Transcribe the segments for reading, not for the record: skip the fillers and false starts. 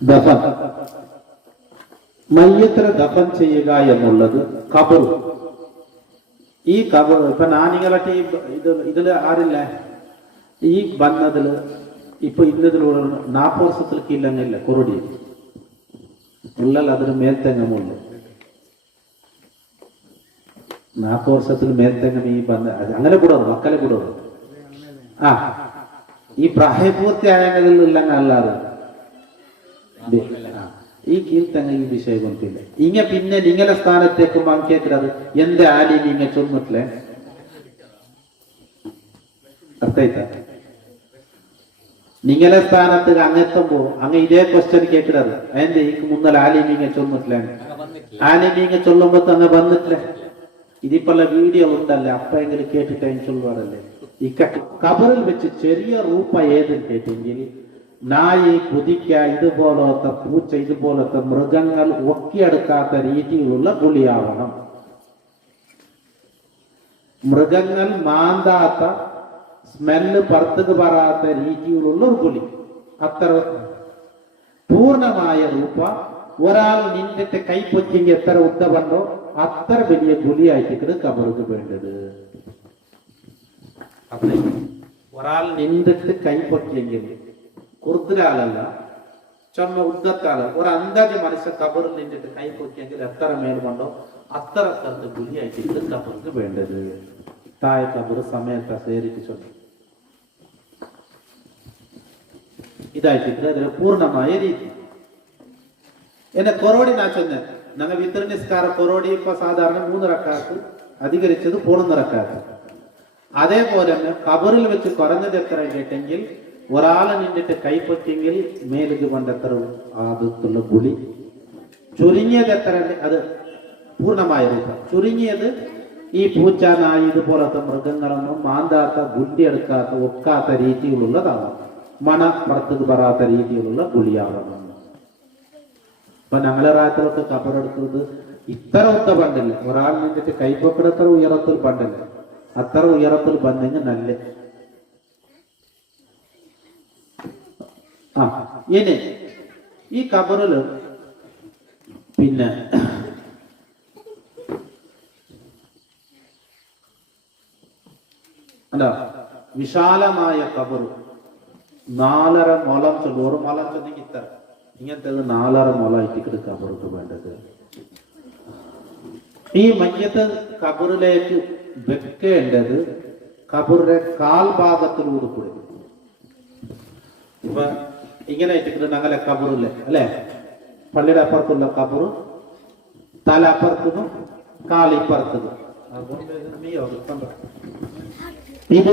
ദഫൻ, മയ്യത്തിനെ ദഫൻ ചെയ്യുക എന്നുള്ളത് ഖബർ. ഈ ഖബർ ഇപ്പൊ നാനിങ്ങളൊക്കെ ഇതില് ആരില്ല ഈ വന്നതില് ഇപ്പൊ ഇന്നതിലൂടെ 40 വർഷത്തിലേക്ക് ഇല്ലങ്ങില്ല കൊറോടി ഉള്ളല്ല അതിന് മേൽത്തെങ്ങമുള്ളു 40 വർഷത്തിൽ മേൽത്തെങ്ങം ഈ വന്ന അങ്ങനെ കൂടാതെ മക്കളെ കൂടാതെ ഈ പ്രായപൂർത്തിയായതിൽ ഇല്ലങ്ങ അല്ലാതെ ഈ കീഴ്ത്തങ്ങ ഈ വിഷയം കൊണ്ടില്ല ഇങ്ങ പിന്നെ നിങ്ങളെ സ്ഥാനത്തേക്ക് കേൾക്കുന്നത് എന്റെ ആലി നീങ്ങ ചൊന്നിട്ടില്ലേ അർത്ഥ നിങ്ങളെ സ്ഥാനത്ത് അങ്ങെത്തുമ്പോ അങ്ങ് ഇതേ ക്വസ്റ്റ്യൻ കേൾക്കുന്നത് അതിന്റെ ഈ മുന്നൽ ആലി നീങ്ങ ചൊന്നിട്ടില്ലേ ആലി നീങ്ങ ചൊല്ലുമ്പോ അങ്ങ് വന്നിട്ടില്ലേ ഇതിപ്പല്ല വീഡിയോ ഉണ്ടല്ലേ അപ്പെങ്കിലും കേട്ടിട്ട് ചൊല്ലുവാറല്ലേ ഈ കബറിൽ വെച്ച് ചെറിയ റൂപ്പ ഏതും കേട്ടെങ്കിൽ നായി കുതിക്ക ഇതുപോലത്തെ പൂച്ച ഇതുപോലത്തെ മൃഗങ്ങൾ ഒക്കിയെടുക്കാത്ത രീതിയിലുള്ള ഗുളിയാവണം. മൃഗങ്ങൾ മാന്താത്ത സ്മെല്ല് പുറത്തേക്ക് പറയാത്ത രീതിയിലുള്ള ഒരു ഗുളി. അത്ര പൂർണ്ണമായ രൂപ ഒരാൾ നിന്നിട്ട് കൈപ്പൊച്ചെങ്കിൽ എത്ര ഉദ്ധവണ്ടോ അത്ര വലിയ ഗുളിയായിട്ട് കബറുക്ക് വേണ്ടത്. ഒരാൾ നിന്നിട്ട് കൈപ്പൊച്ചെങ്കിൽ കുർദ്രാളല്ല ചൊന്ന ഉദ്ധത്താള് ഒരു അന്താജ് മനുഷ്യ കബറിൽ നിന്നിട്ട് കൈപ്പൊച്ചെങ്കിൽ എത്ര മേൽകൊണ്ടോ അത്ര സ്ഥലത്ത് ഗുളിയായിട്ട് കബർക്ക് വേണ്ടത്. താഴെ കബറ് സമയത്ത് സേരിച്ച് ചൊല്ലി ഇതായിട്ട് അതിന് പൂർണ്ണമായ രീതി. എന്നെ കൊറോടി നാ ചൊന്നെ ഞങ്ങൾ വിത്ര നിസ്കാര കൊറോടി ഇപ്പൊ സാധാരണ 3 റക്കാത്ത് അധികരിച്ചത് 3 റക്കാത്ത്. അതേപോലെ തന്നെ കബറിൽ വെച്ച് കുറഞ്ഞത് എത്ര കേട്ടെങ്കിൽ ഒരാളെ നിന്നിട്ട് കൈപ്പറ്റെങ്കിൽ മേലുക്ക് കൊണ്ട് എത്ര ആദത്തുള്ള ഗുളി. ചുരുങ്ങിയത് എത്ര അത് പൂർണ്ണമായ രൂപം. ചുരുങ്ങിയത് ഈ പൂച്ച നായി ഇതുപോലത്തെ മൃഗങ്ങളൊന്നും മാന്താത്ത ഗുണ്ടിയെടുക്കാത്ത ഒക്കാത്ത രീതിയിലുള്ളതാണ്. മണ പുറത്തേക്ക് പറയാത്ത രീതിയിലുള്ള ഗുളിയാവണം. ഇപ്പൊ ഞങ്ങളെ റായത്തിലൊക്കെ കബറെടുക്കുന്നത് ഇത്ര ഉത്ത പണ്ടില്ല. ഒരാൾ നിന്നിട്ട് കൈപ്പൊക്കെടുത്ത ഉയരത്തിൽ പണ്ടില്ല. അത്ര ഉയരത്തിൽ വന്നെങ്കിൽ നല്ല ഇനി ഈ കബറില് പിന്നെ അല്ല വിശാലമായ കബർ 4.5 മുളം ചൊല്ലും. ഒരു മുളം ചൊന്നെങ്കിൽ ഇത്ര ഇങ്ങനത്തെ 4.5 മുളമായിട്ട് കബർക്ക് വേണ്ടത്. ഈ മയ്യത്ത് കബറിലേക്ക് വെക്കേണ്ടത് കബറിന്റെ കാൽഭാഗത്തിലൂടെ കൂടി. ഇപ്പൊ ഇങ്ങനെ ഇട്ടിട്ട് ഞങ്ങളെ കബറില്ലേ അല്ലെ പള്ളിയുടെ അപ്പുറത്തുള്ള കബറ് തല അപ്പുറത്തുനിന്നും കാലിപ്പുറത്തുനിന്നും ഇത്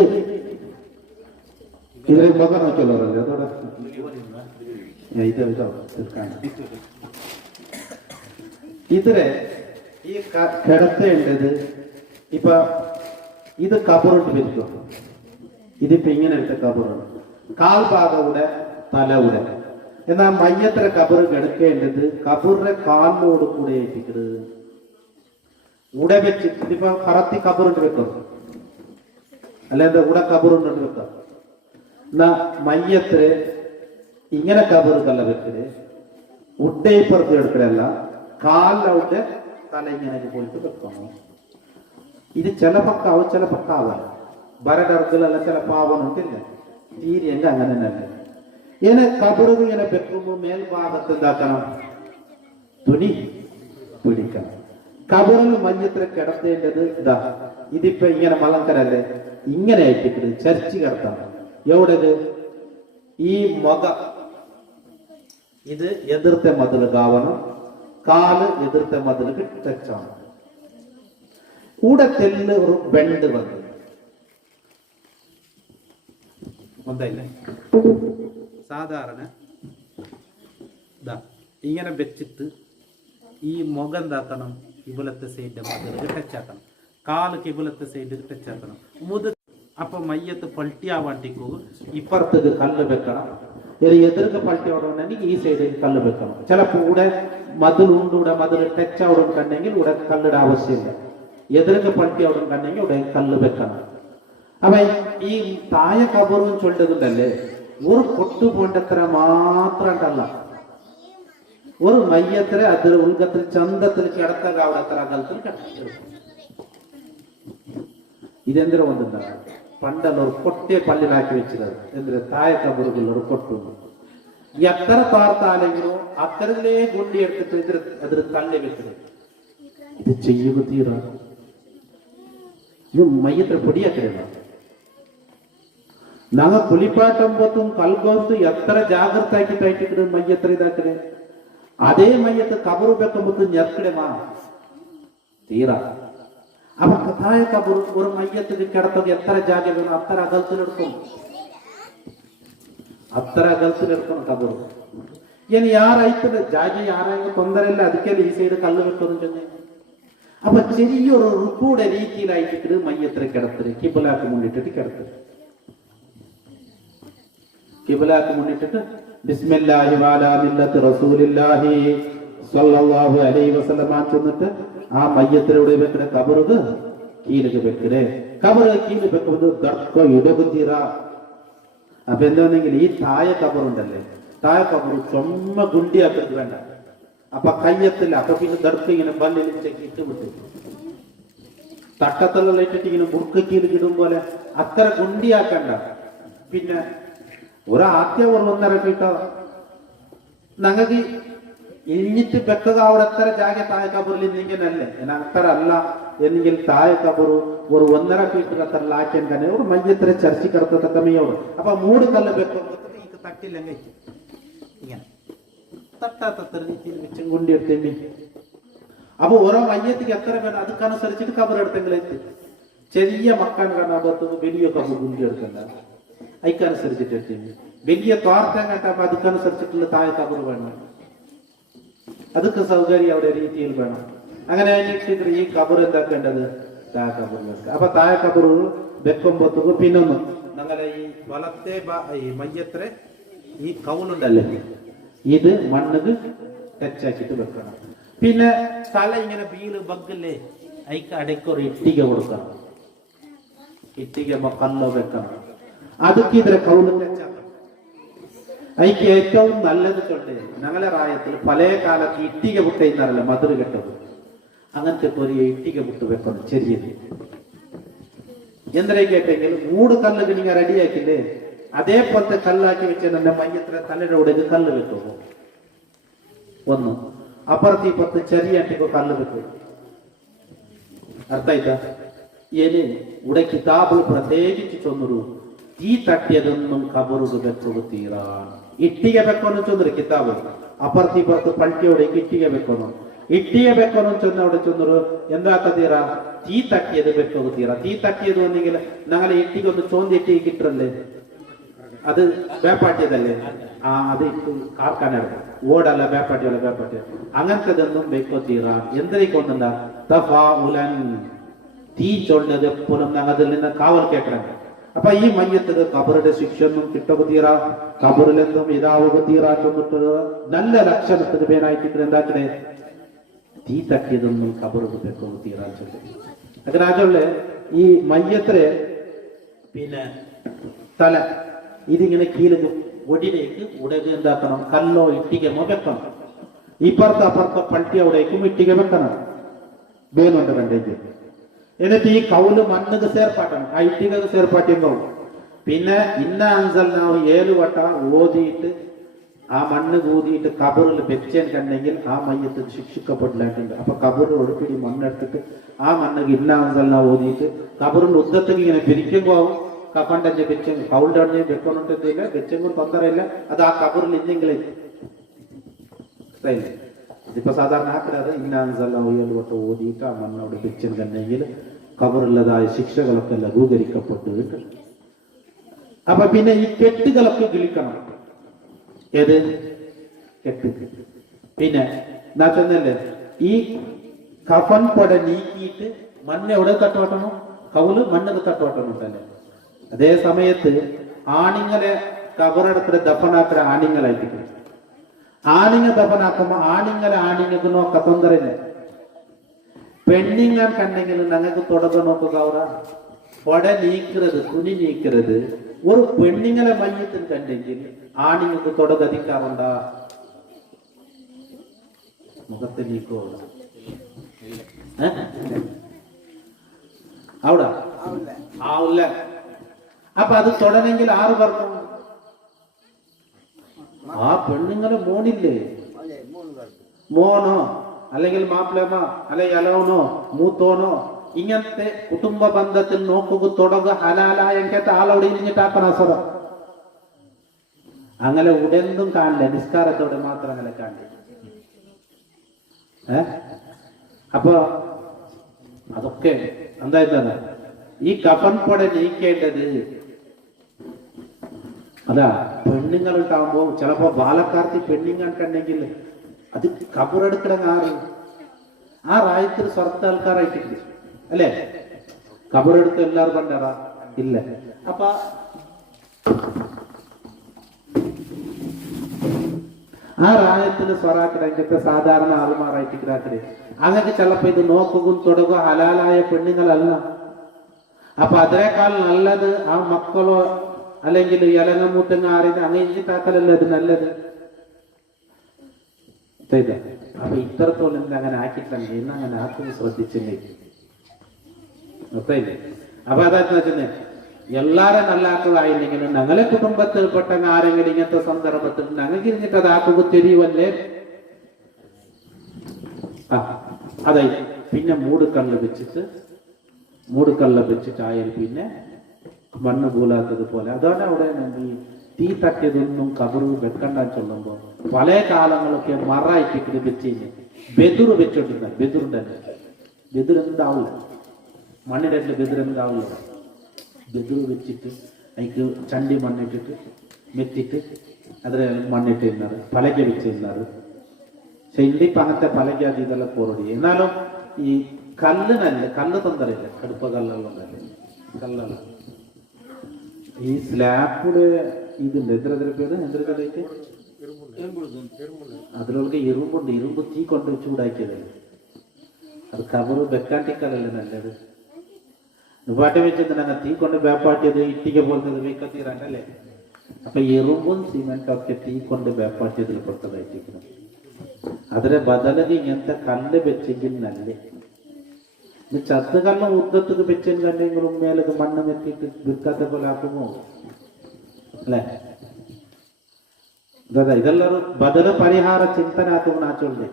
ഇതിൽ മുഖം നോക്കിയല്ലോ അതോടെ ഇതിലെ ഈ കിടത്തേണ്ടത് ഇപ്പൊ ഇത് കബറിട്ട് വെക്കും. ഇതിപ്പോ ഇങ്ങനെ എടുത്ത കബറാണ് കാൽഭാഗവിടെ തലവിടെ. എന്നാൽ മയ്യത്തിലെ കബറ് കിടക്കേണ്ടത് കബറിന്റെ കാലിനോട് കൂടെ ഏറ്റിക്കുന്നത് ഉടെ വെച്ചിട്ട് ഇതിപ്പോ കറത്തി കബറിട്ട് വെക്കും അല്ലാതെ ഉടെ കബറുണ്ട് വെക്കാം. എന്നാ മയ്യത്തില് ഇങ്ങനെ കബറുകല്ല വെക്കല് ഉഡയിപ്പുറത്ത് എടുക്കലല്ല കാലിലവിടെ തല ഇങ്ങനെ പോയിട്ട് വെക്കണം. ഇത് ചില പക്കാവും ചില പക്കാവാൻ ബരടർക്കലല്ല ചില പാവനൊട്ടില്ല തീരെയെങ്കിൽ അങ്ങനെ തന്നെ. ഇങ്ങനെ കബറുകൾ ഇങ്ങനെ വെക്കുമ്പോൾ മേൽഭാഗത്ത് എന്താക്കണം തുണി പിടിക്കണം. കബറിൽ മഞ്ഞത്തിൽ കിടത്തേണ്ടത് ഇതാ ഇതിപ്പോ ഇങ്ങനെ മലങ്കരല്ലേ ഇങ്ങനെ ആയിട്ടിട്ട് ചരിച്ച് കിടത്തണം. എവിടത് ഈ മുഖ ഇത് എതിർത്തെ മതില് കാവണം. കാല് എതിർത്തെ മതില് ടച്ചാണ്. കൂടെ തെല്ല് ഒരു ബെൻഡ് വന്നു സാധാരണ ഇങ്ങനെ വെച്ചിട്ട് ഈ മുഖം എന്താക്കണം കിബിലത്തെ സൈഡ് മതില് ടച്ചാക്കണം. കാല് കിബിലത്തെ സൈഡ് ടച്ചാക്കണം. അപ്പൊ മയ്യത്ത് പൾട്ടിയാവാണ്ടിക്കൂ ഇപ്പുറത്തേക്ക് കല്ല് വെക്കണം. എതിർക്ക് പൾട്ടി ഓടണമെങ്കിൽ ഈ സൈഡിൽ കല്ല് വെക്കണം. ചിലപ്പോ ഇവിടെ മതിലുണ്ട് മതിൽ ടച്ച് അവിടെ കണ്ടെങ്കിൽ ഇവിടെ കല്ലിടെ ആവശ്യമില്ല. എതിർക്ക് പൾട്ടി അവിടെ കണ്ടെങ്കിൽ ഇവിടെ കല്ല് വെക്കണം. അപ്പൊ ഈ താഴെ കബറും ചൊല്ലതുണ്ടല്ലേ ഒരു കൊട്ടു പോണ്ടത്ര മാത്രമല്ല ഒരു മയ്യത്തില് അതിൽ ഉൾഗത്തിൽ ചന്തത്തിൽ കിടത്തക അവിടെ എത്ര അകലത്തിൽ കിടക്കും. ഇതെന്തിനാ വന്നിട്ടുണ്ടാ പണ്ടല്ല ഒരു കൊട്ടയെ പള്ളിലാക്കി വെച്ചത് എന്തിനാ താഴെ കബറുകളിൽ ഒരു കൊട്ടുണ്ട്. എത്ര പാർത്താലെങ്കിലോ അത്തരത്തിലേ ഗുണ്ടി എടുത്തിട്ട് അതിൽ തള്ളി വെക്കുന്നത്. ഇത് ചെയ്യുക തീരാ ഇത് മയ്യത്തിന് പൊടിയാക്കരുത്. ഞങ്ങൾ കുളിപ്പാട്ടുമ്പോത്തും കൽഗോത്തും എത്ര ജാഗ്രത ആക്കിട്ടായിട്ട് മയ്യത്ര ഇതാക്കണേ. അതേ മയ്യത്ത് കബറ് വെക്കുമ്പോത്തും ഞെർക്കിടമാ തീരാ. അപ്പൊ താഴെ കബറ് ഒരു മയ്യത്തിന് കിടത്തത് എത്ര ജാഗ വേണം അത്ര അകലത്തിലെടുക്കും, അത്ര അകലത്തിലെടുക്കണം കബറ്. ഇനി യാറായിട്ട് ജാഗ യാറായ തൊന്തരല്ല അതിക്കല്ല ഈ സൈഡ് കല്ല് വെക്കുന്നു ചെന്നേ. അപ്പൊ ചെറിയൊരു റുക്കൂടെ രീതിയിലായിട്ട് മയ്യത്തിന് കിടത്തല് കിബിലാക്ക് മുന്നിട്ടിട്ട് കിടത്തല്. കിബിലാക്ക് മുന്നിട്ടിട്ട് ബിസ്മില്ലാഹി വഅലാ മില്ലത്തി റസൂലില്ലാഹി സ്വല്ലല്ലാഹു അലൈഹി വസല്ലം ചെന്നിട്ട് ആ മയ്യത്തിലൂടെ വെക്കുന്ന കബറുക കീഴിലേക്ക് വെക്കണേ. കബറ് കീഴിൽ വെക്കുന്നത് ദർക്ക ഇടകുതീറ. അപ്പൊ എന്താണെങ്കിൽ ഈ താഴെ കബറുണ്ടല്ലേ, താഴെ കബറ് ചുമ ഗുണ്ടിയാക്കരുത് വേണ്ട. അപ്പൊ കയ്യത്തില്ല. അപ്പൊ പിന്നെ ദർക്ക ഇങ്ങനെ ബല്ലിൽ ഇട്ട് വിട്ടു തട്ടത്തെല്ലാം ഇട്ടിട്ട് ഇങ്ങനെ മുറുക്ക് കീഴിൽ ഇടും പോലെ അത്ര ഗുണ്ടിയാക്കണ്ട. പിന്നെ ഒരാദ്യം ഒരു ഒന്നര കിട്ടോ ഞങ്ങൾക്ക് ഇഴിഞ്ഞിട്ട് വെക്കുക അവിടെ എത്ര ജാഗ താഴെ കബറിൽ ഇന്നിങ്ങനല്ലേ അത്ര അല്ല എന്നെങ്കിൽ താഴെ കബറു ഒരു 1.5 ഫീറ്റ് അത്ര ലാക്കാൻ തന്നെ ഒരു മയ്യത്തിനെ ചർച്ചി കിടത്ത കമ്മിയോട്. അപ്പൊ 3 കല്ല് വെക്കുമ്പോൾ തട്ടില്ലെങ്കിൽ ഇങ്ങനെ തട്ടാത്തത്ര രീതിയിൽ വെച്ചും കൊണ്ടി എടുത്തേണ്ടി. അപ്പൊ ഓരോ മയ്യത്തിക്ക് എത്ര വേണം അതൊക്കനുസരിച്ചിട്ട് കബറെടുത്തെങ്കിലും എത്തി. ചെറിയ മക്കാൻ കാണാൻ വലിയ കബർ ഗുണ്ടി എടുക്കണ്ട, അതിക്കനുസരിച്ചിട്ട് എത്തി. വലിയ തോർത്തം കണ്ടപ്പോ അതിക്കനുസരിച്ചിട്ടുള്ള താഴെ കബർ വേണം, അതൊക്കെ സൗകര്യം അവിടെ രീതിയിൽ വേണം. അങ്ങനെ ഈ കബർ എന്താക്കേണ്ടത് താഴെ കബർ വെക്കുക. അപ്പൊ താഴെ കബർ വെക്കുമ്പോഴത്തേക്ക് പിന്നൊന്നും ഞങ്ങളെ ഈ വലത്തെ ഈ മയ്യത്ര ഈ കൗലുണ്ടല്ലേ ഇത് മണ്ണിന് ടച്ചാക്കിട്ട് വെക്കണം. പിന്നെ തല ഇങ്ങനെ വീല് ബഗ്ഗല്ലേ അതിക്ക് അടയ്ക്കൊരു ഇട്ടിക കൊടുക്കണം. ഇട്ടിക കല്ലോ വെക്കണം. അതൊക്കെ ഇതിലെ കൗല് ടച്ചാക്കണം. അതിക്ക് ഏറ്റവും നല്ലത് ചൊല്ലേ ഞങ്ങളെ റായത്തിൽ പല കാലത്ത് ഇട്ടിക പുട്ടയിന്നറിയില്ല മധുര കെട്ടത് അങ്ങനത്തെ ഒരു ഇട്ടിക പുട്ട് വെക്കണം ചെറിയത്. എന്തിനാ കേട്ടെങ്കിൽ 3 കല്ല് നിങ്ങൾ റെഡിയാക്കില്ലേ അതേപോലത്തെ കല്ലാക്കി വെച്ച എന്റെ മയ്യത്തിലെ തലയുടെ ഉടക്ക് കല്ല് വെക്കുമോ ഒന്ന് അപ്പുറത്ത് ഇപ്പുറത്ത് ചെറിയ അട്ടിക്കോ കല്ല് വെക്കും. അർത്ഥായിട്ടാ ഏന് ഇവിടെ കിതാബിൽ പ്രത്യേകിച്ച് ചൊന്നൊരു തീ തട്ടിയതൊന്നും കബറുക വെക്കുക തീരാണ്. ഇട്ടിക വെക്കണം ചൊന്നൊരു കിതാബ് അപ്പുറത്ത് ഇപ്പുറത്ത് പള്ളിയോടേക്ക് ഇട്ടിക വെക്കണം. ഇട്ടിക വെക്കണം ചൊന്ന അവിടെ ചൊന്നൊരു എന്താക്ക തീരാ തീ തട്ടിയത് വെക്കുക തീരാ. തീ തട്ടിയത് വന്നെങ്കിൽ ഞങ്ങളെ ഇട്ടിക ഒന്ന് ചോന്തിട്ടി കിട്ടല്ലേ അത് വേപ്പാട്ടിയതല്ലേ അത് കാർക്കാനെടുക്കും ഓടല്ല വേപ്പാട്ടിയല്ല വേപ്പാട്ടിയ അങ്ങനത്തതൊന്നും വെക്കോ തീരാ. എന്തിനേക്ക് ഒന്നുണ്ടാ തഫാ ഉലൻ തീ ചൊല്ലത് എപ്പോഴും ഞങ്ങൾ അതിൽ നിന്ന് കാവൽ കേൾക്കണം. അപ്പൊ ഈ മയ്യത്തിന് കബറുടെ ശിക്ഷ ഒന്നും കിട്ടുക തീരാ കബറിലെന്നും ഇതാവുക തീരാ ചൊന്നിട്ട് നല്ല ലക്ഷണത്തിന് പേനായിട്ട് എന്താക്കണേ തീ തട്ടിയതൊന്നും കബറുക വെക്കുക തീരാ ചൊല്ലി. അതിനാച്ചുള്ള ഈ മയ്യത്തിന് പിന്നെ തല ഇതിങ്ങനെ കീഴ് ഒടിലേക്ക് ഉടക്ക് എന്താക്കണം കല്ലോ ഇട്ടികമോ വെക്കണം. ഇപ്പുറത്ത് അപ്പുറത്ത് പൾട്ടി അവിടേക്കും ഇട്ടിക വെക്കണം വേണുണ്ട് കണ്ടേക്ക്. എന്നിട്ട് ഈ കൗല് മണ്ണിക്ക് ചേർപ്പാട്ടണം ആ ഇട്ടികക്ക് ചേർപ്പാട്ടിയും പിന്നെ ഇന്ന അൻസൽ നാവ് 7 വട്ട ഓതിയിട്ട് ആ മണ്ണ് കൂതിയിട്ട് കബറിൽ വെച്ചേൻ കണ്ടെങ്കിൽ ആ മയ്യത്തിന് ശിക്ഷിക്കപ്പെട്ടിട്ടുണ്ട്. അപ്പൊ കബറിൽ ഒടുപ്പിടി മണ്ണെടുത്തിട്ട് ആ മണ്ണിക്ക് ഇന്ന അൻസൽ നാവ് ഓതിയിട്ട് കബറിന്റെ ഉദ്ധത്തേക്ക് ഇങ്ങനെ പിരിക്കുമ്പോ കഫണ്ടന്റെ വെച്ചെങ്കിൽ കൗളുടെ അടഞ്ഞ് വെക്കണില്ല വെച്ചെങ്കിൽ തൊന്തരയില്ല അത് ആ കബറിൽ ഇല്ലെങ്കിലേ ഇതിപ്പോ സാധാരണ ആക്കിടാറ് ഇന്നാൻസെല്ലാം 7 വട്ടം ഓതിയിട്ട് ആ മണ്ണോട് വെച്ചൻ കണ്ടെങ്കിൽ കബറുള്ളതായ ശിക്ഷകളൊക്കെ ലഘൂകരിക്കപ്പെട്ടു. അപ്പൊ പിന്നെ ഈ കെട്ടുകളൊക്കെ കിളിക്കണം. ഏത് കെട്ട് പിന്നെ എന്നാ ചെന്നല്ലേ ഈ കഫൻ പട നീക്കിയിട്ട് മണ്ണ് എവിടെ തട്ടുവട്ടണോ കൗല് മണ്ണിന് തട്ടുവട്ടണം തന്നെ. അതേ സമയത്ത് ആണിങ്ങളെ കബറെടുത്തിട്ട് ദഫനാക്കിற ആണിങ്ങളായിട്ട് ആണിങ്ങ ദഫനാക്കുമ്പോ ആണിങ്ങൾക്ക് നോക്ക തൊന്തരല്ലേ. പെണ്ണിങ്ങാൻ കണ്ടെങ്കിൽ ഞങ്ങൾക്ക് തുടക്കം നോക്കുക അവറ കൊട നീക്കുന്നത് തുണി നീക്കുന്നത് ഒരു പെണ്ണിങ്ങളെ മയ്യത്തിന് കണ്ടെങ്കിൽ ആണിങ്ങൾക്ക് തുടക്കധിക്കാറുണ്ടാ മുഖത്തെ നീക്കോ അവിടെ ആവില്ല. അപ്പൊ അത് തൊടനെങ്കിൽ ആറ് പറഞ്ഞു? ആ പെണ്ണുങ്ങള് മോനില്ലേ, മോനോ അല്ലെങ്കിൽ മാപ്പിളമ അല്ലെങ്കിൽ അലവനോ മൂത്തോനോ ഇങ്ങനത്തെ കുടുംബ ബന്ധത്തിൽ നോക്കുക തുടങ്ങുക ഹലാലായ ആളവിടെ ഇരിഞ്ഞിട്ടാക്കണം അസുറം. അങ്ങനെ ഉടന്തും കാണില്ല, നിസ്കാരത്തോടെ മാത്രം അങ്ങനെ കാണില്ല. അപ്പൊ അതൊക്കെ എന്താ ഈ കഫൻ പൊട നീക്കേണ്ടത്. അതാ പെണ്ണുങ്ങൾ ഉണ്ടാവുമ്പോ ചിലപ്പോ ബാലക്കാർത്തി പെണ്ണുങ്ങൾക്കുണ്ടെങ്കിൽ അത് കബറെടുക്കണ ആറ് ആ റായത്തിൽ സ്വർത്ത ആൾക്കാരായിട്ടില്ല അല്ലേ? കബറെടുത്ത് എല്ലാവരും കണ്ടറാ ഇല്ല. അപ്പൊ ആ റായത്തിന് സ്വറാക്കിടങ്ങത്തെ സാധാരണ ആൾമാറായിട്ട് കിടാക്കല് അങ്ങനെ ചിലപ്പോ ഇത് നോക്കുകയും തുടങ്ങുക ഹലാലായ പെണ്ണുങ്ങളല്ല. അപ്പൊ അതിനേക്കാൾ നല്ലത് ആ മക്കളോ അല്ലെങ്കിൽ ഇലങ്ങമൂത്തങ്ങ ആറിന് അങ്ങനെ താക്കലല്ലേ അത് നല്ലത്. അപ്പൊ ഇത്രത്തോളം അങ്ങനെ ആക്കിയിട്ടുണ്ട്. ഇന്ന് അങ്ങനെ ആർക്കും ശ്രദ്ധിച്ചില്ലേ? അപ്പൊ അതായത് വെച്ചേ എല്ലാരും നല്ലാക്കുകയായില്ലെങ്കിലും ഞങ്ങളെ കുടുംബത്തിൽപ്പെട്ട ആരെങ്കിലും ഇങ്ങനത്തെ സന്ദർഭത്തിൽ ഞങ്ങൾക്ക് ഇരുന്നിട്ട് അതാക്കുക തെരിവല്ലേ. അതായി പിന്നെ മൂടുകല്ല് വെച്ചിട്ട് ആയാൽ പിന്നെ മണ്ണ് പോലാത്തത് പോലെ. അതാണ് അവിടെ ഈ തീ തട്ടിയതൊന്നും കബറ് വെക്കണ്ടാൻ ചൊല്ലുമ്പോ പല കാലങ്ങളൊക്കെ മറായിട്ട് വെച്ച് ബെതുറ് വെച്ചോണ്ടിരുന്ന ബെതുറുണ്ടല്ലേ, ബെതുരെന്താവില്ല, മണ്ണിടെ ബെതുരെന്താവില്ല. ബെതുറ് വെച്ചിട്ട് അതിക്ക് ചണ്ടി മണ്ണിട്ടിട്ട് മെത്തിട്ട് അതിന് മണ്ണിട്ടിരുന്നത് പലക വെച്ചിരുന്നത്. പക്ഷെ ഇന്നിപ്പോ അങ്ങനത്തെ പലക അത് ഇതെല്ലാം പോറടി. എന്നാലും ഈ കല്ല് തൊന്തറില്ല, കടുപ്പ കല്ലുകളൊന്നല്ലേ കല്ലാണ്. ഈ സ്ലാബിയുടെ ഇതുണ്ട് എന്തൊരു പേര് എന്തൊരു കലയ്ക്ക് അതിലൊക്കെ ഇരുമ്പുണ്ട്. ഇരുമ്പ് തീ കൊണ്ട് ചൂടാക്കിയതല്ലേ, അത് കവറ് വെക്കാട്ടിക്കലല്ലേ നല്ലത്. പാട്ടി വെച്ചെന്തിനാ തീ കൊണ്ട് വേപ്പാട്ടിയത് ഇട്ടിക പോലത്തെ വെക്കത്തീരാണ്ടല്ലേ. അപ്പൊ എറുമ്പും സിമെന്റും ഒക്കെ തീ കൊണ്ട് വേപ്പാട്ടിയതിൽ പെട്ടതായിട്ടിരിക്കണം. അതിനെ ബദലത് ഇങ്ങനത്തെ കല്ല് വെച്ചെങ്കിൽ നല്ലേ. ചത്ത് കല്ല് ഉദ്ദത്തത് വെച്ചെങ്കിൽ കണ്ടെങ്കിലും മേലത് മണ്ണ് മെത്തിയിട്ട് വിൽക്കാത്ത പോലെ ആക്കുമോ അല്ലേ? ഇതെല്ലാം ബദല പരിഹാര ചിന്തനാക്കും ആച്ചോണ്ടേ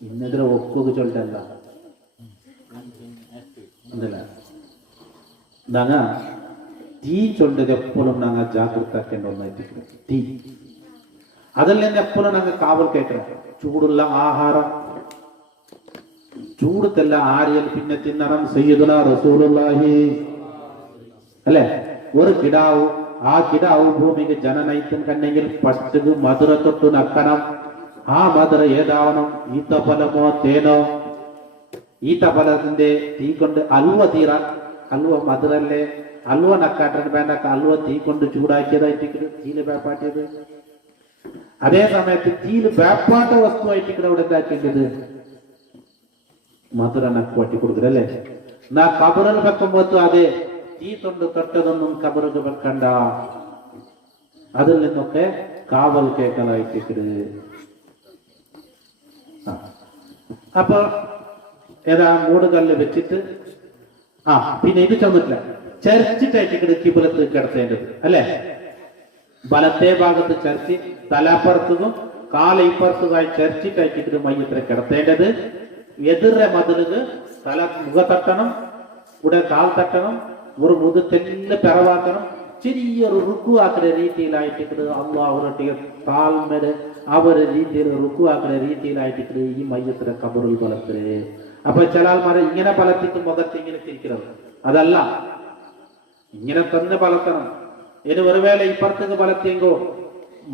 ഇന്നെതിരെ ഒക്കുക ചൊല്ലല്ല ഞങ്ങ തീ ചൊല്ലത് എപ്പോഴും ഞങ്ങൾ ജാഗ്രത ആക്കേണ്ട ഒന്നായിട്ട് തീ അതിൽ എപ്പോഴും ഞങ്ങൾ കാവൽ കേൾക്കണം. ചൂടുള്ള ആഹാരം ചൂടത്തെല്ല ആരിയൽ പിന്നെ തിന്നണം. സയ്യിദുനാ റസൂലുള്ളാഹി അല്ലെ ഒരു കിടാവ് ആ കിടാവ് ഭൂമിക്ക് ജനനയിത്തും കണ്ടെങ്കിൽ ഫസ്റ്റ് മധുര തൊട്ട് നക്കണം. ആ മധുര ഏതാവണം? ഈത്തഫലമോ തേനോ? ഈത്തഫലത്തിന്റെ തീ കൊണ്ട് അൽവ തീരാൻ. അൽവ മധുരല്ലേ, അൽവ നക്കാട്ടിന് വേണ്ട അൽവ തീ കൊണ്ട് ചൂടാക്കിയതായിട്ട് തീല് വേപ്പാട്ടിയത്. അതേ സമയത്ത് തീല് വേപ്പാട്ട വസ്തുവായിട്ട് അവിടെ എന്താക്കേണ്ടത്? മധുര നക്ക് വട്ടി കൊടുക്കലല്ലേ. നാ കബറിൽ വെക്കുമ്പോ അതെ തീ തൊണ്ട് തൊട്ടതൊന്നും കബറിൽ വെക്കണ്ട. അതിൽ നിന്നൊക്കെ കാവൽ കേൾക്കലായിട്ട്. അപ്പൊ ഏതാ മൂടുകല്ല് വെച്ചിട്ട് പിന്നെ ഇത് ചെന്നിട്ടില്ല ചർച്ചിട്ടായിട്ട് കിബിലത്ത് കിടത്തേണ്ടത് അല്ലെ. വലത്തെ ഭാഗത്ത് ചർച്ചി തലപ്പുറത്തും കാല ഇപ്പുറത്തുമായി ചർച്ചിട്ടായിട്ട് മയ്യത്തിനെ കിടത്തേണ്ടത്. എതിരെ മതിലുക തല മുഖ തട്ടണം, ഇവിടെ കാൽ തട്ടണം, ഒരു മുഖത്തെല്ലാം പിറവാക്കണം. ചെറിയൊരു റുക്കു ആക്കുന്ന രീതിയിലായിട്ട് അള്ളാഹുരട്ടിയ താഴ്മയുടെ അവരെ രീതിയിൽ റുക്കു ആക്കുന്ന രീതിയിലായിട്ട് ഈ മയ്യത്തിനെ കബറിൽ വളർത്തല്. അപ്പൊ ചില ആൾമാരെ ഇങ്ങനെ പലത്തിട്ട് മുഖത്ത് ഇങ്ങനെ തിരിക്കുന്നത് അതല്ല, ഇങ്ങനെ തന്നെ പലത്തണം. ഇനി ഒരു വേള ഇപ്പുറത്തേക്ക് പലത്തിയെങ്കോ